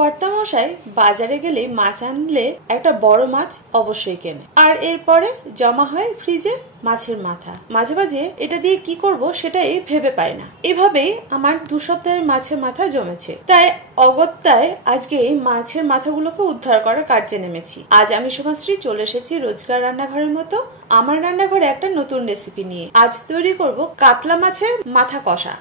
কর্তা মশাই বাজারে গেলে মাছ আনলে একটা বড় মাছ অবশ্যই কেনে, আর এরপরে জমা হয় ফ্রিজে মাছের মাথা। মাঝে মাঝে এটা দিয়ে কি করব সেটাই ভেবে পাই না। এভাবেই আমার 2 সপ্তাহের মাছের মাথা জমেছে। তাই অগত্যায় আজকে এই মাছের মাথাগুলোকে উদ্ধার করার কার্যে নেমেছি। আজ আমি শুভাশ্রী চলে এসেছি রোজকার রান্নাঘরের মতো আমার রান্নাঘরে একটা নতুন রেসিপি নিয়ে। আজ তৈরি করব কাতলা মাছের মাথা কষা।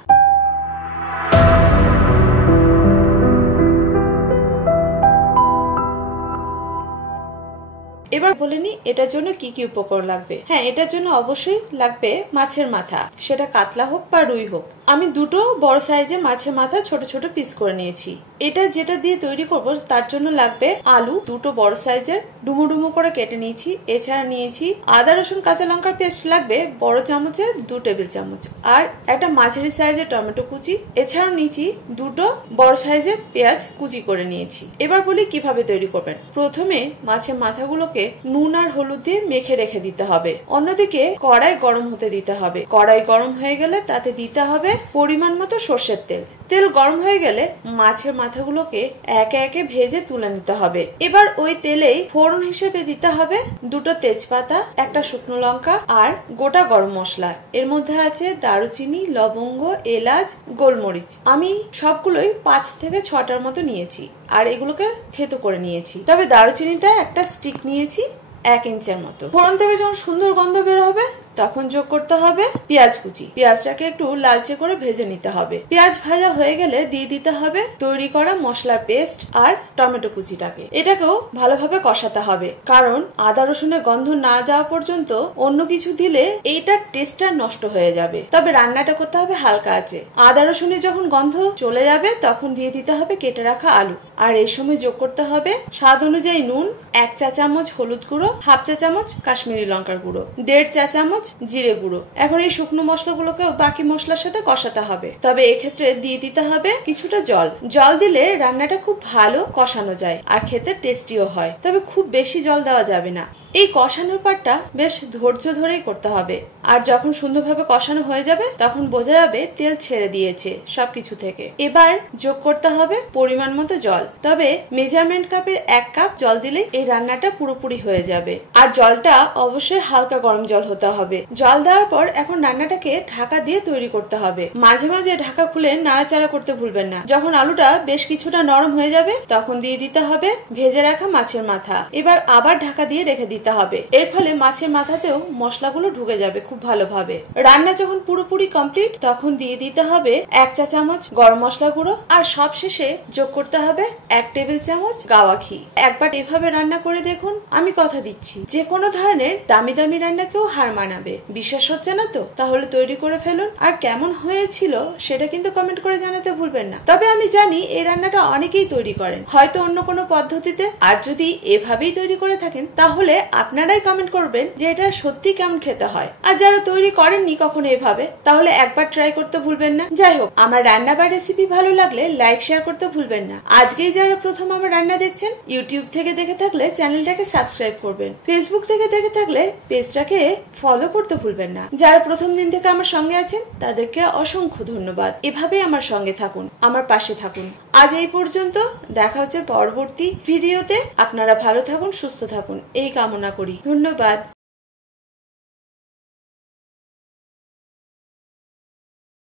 এবার বলে নি এটার জন্য কি কি উপকরণ লাগবে। হ্যাঁ, এটার জন্য অবশ্যই লাগবে মাছের মাথা, সেটা কাতলা হোক বা রুই হোক। আমি 2টো বড় সাইজের মাছের মাথা ছোট ছোট পিস করে নিয়েছি। এটা যেটা দিয়ে তৈরি করব তার জন্য লাগবে আলু 2টো বড় সাইজের ডুমো ডুমো করে কেটে নিয়েছি। এছাড়া নিয়েছি আদা রসুন কাঁচা লঙ্কার পেস্ট লাগবে বড় চামচের 2 টেবিল চামচ, আর একটা মাঝারি সাইজের টমেটো কুচি। এছাড়াও নিয়েছি 2টো বড় সাইজের পেঁয়াজ কুচি করে নিয়েছি। এবার বলি কিভাবে তৈরি করবেন। প্রথমে মাছের মাথাগুলোকে নুন আর হলুদ দিয়ে মেখে রেখে দিতে হবে। অন্যদিকে কড়াই গরম হতে দিতে হবে। কড়াই গরম হয়ে গেলে তাতে দিতে হবে পরিমাণ মতো সর্ষের তেল। তেল গরম হয়ে গেলে মাছের মাথাগুলোকে একে একে ভেজে তুলে নিতে হবে। এবার ওই তেলেই ফোড়ন হিসেবে দিতে হবে 2টো তেজপাতা, একটা শুকনো লঙ্কা আর গোটা গরম মশলা। এর মধ্যে আছে দারুচিনি, লবঙ্গ, এলাচ, গোলমরিচ। আমি সবগুলোই 5 থেকে 6টার মতো নিয়েছি, আর এগুলোকে থেতো করে নিয়েছি। তবে দারুচিনিটা একটা স্টিক নিয়েছি 1 ইঞ্চের মতো। ফোড়ন থেকে যখন সুন্দর গন্ধ বের হবে তখন যোগ করতে হবে পেঁয়াজ কুচি। পেঁয়াজটাকে একটু লালচে করে ভেজে নিতে হবে। পেঁয়াজ ভাজা হয়ে গেলে দিয়ে দিতে হবে তৈরি করা মশলার পেস্ট আর টমেটো কুচিটাকে। এটাকেও ভালোভাবে কষাতে হবে, কারণ আদা রসুনের গন্ধ না যাওয়া পর্যন্ত অন্য কিছু দিলে এইটার টেস্টটা নষ্ট হয়ে যাবে। তবে রান্নাটা করতে হবে হালকা আঁচে। আদা রসুনের যখন গন্ধ চলে যাবে তখন দিয়ে দিতে হবে কেটে রাখা আলু, আর এই সময় যোগ করতে হবে স্বাদ অনুযায়ী নুন, 1 চা চামচ হলুদ গুঁড়ো, 1/2 চা চামচ কাশ্মীরি লঙ্কার গুঁড়ো, 1.5 চা চামচ জিরে গুঁড়ো। এখন এই শুকনো মশলাগুলোকে বাকি মশলার সাথে কষাতে হবে। তবে এক্ষেত্রে দিয়ে দিতে হবে কিছুটা জল। জল দিলে রান্নাটা খুব ভালো কষানো যায় আর খেতে টেস্টিও হয়। তবে খুব বেশি জল দেওয়া যাবে না। এই কষানোর পাটটা বেশ ধৈর্য ধরেই করতে হবে। আর যখন সুন্দরভাবে কষানো হয়ে যাবে তখন বোঝা যাবে তেল ছেড়ে দিয়েছে সবকিছু থেকে। এবার যোগ করতে হবে পরিমাণ মতো জল। তবে মেজারমেন্ট কাপের 1 কাপ জল দিলে এই রান্নাটা পুরোপুরি হয়ে যাবে। আর জলটা অবশ্যই হালকা গরম জল হতে হবে। জল দেওয়ার পর এখন রান্নাটাকে ঢাকা দিয়ে তৈরি করতে হবে। মাঝে মাঝে ঢাকা খুলে নাড়াচাড়া করতে ভুলবেন না। যখন আলুটা বেশ কিছুটা নরম হয়ে যাবে তখন দিয়ে দিতে হবে ভেজে রাখা মাছের মাথা। এবার আবার ঢাকা দিয়ে রেখে দিতে হবে। এর ফলে মাছের মাথাতেও মশলাগুলো ঢুকে যাবে খুব ভালোভাবে। রান্না যখন পুরোপুরি কমপ্লিট তখন দিয়ে দিতে হবে 1 চা চামচ গরম মশলা গুঁড়ো, আর সবশেষে যোগ করতে হবে 1 টেবিল চামচ গাওয়া ঘি। একবার এভাবে রান্না করে দেখুন, আমি কথা দিচ্ছি যে কোনো ধরনের দামি দামি রান্নাকেও হার মানাবে। বিশ্বাস হচ্ছে না তো? তাহলে তৈরি করে ফেলুন, আর কেমন হয়েছিল সেটা কিন্তু কমেন্ট করে জানাতে ভুলবেন না। তবে আমি জানি এই রান্নাটা অনেকেই তৈরি করেন, হয়তো অন্য কোনো পদ্ধতিতে। আর যদি এভাবেই তৈরি করে থাকেন তাহলে আপনারাই কমেন্ট করবেন যে এটা সত্যি কেমন খেতে হয়। আর যারা তৈরি করেননি কখনো এভাবে, তাহলে একবার ট্রাই করতে ভুলবেন না। যাই হোক, আমার রান্না বা রেসিপি ভালো লাগলে লাইক শেয়ার করতে ভুলবেন না। আজকেই যারা প্রথম আমার রান্না দেখছেন, ইউটিউব থেকে দেখে থাকলে চ্যানেলটাকে সাবস্ক্রাইব করবেন। ফেসবুক থেকে দেখে থাকলে পেজটাকে ফলো করতে ভুলবেন না। যারা প্রথম দিন থেকে আমার সঙ্গে আছেন তাদেরকে অসংখ্য ধন্যবাদ। এভাবেই আমার সঙ্গে থাকুন, আমার পাশে থাকুন। আজ এই পর্যন্ত, দেখা হচ্ছে পরবর্তী ভিডিওতে। আপনারা ভালো থাকুন, সুস্থ থাকুন এই কামনা করি। ধন্যবাদ।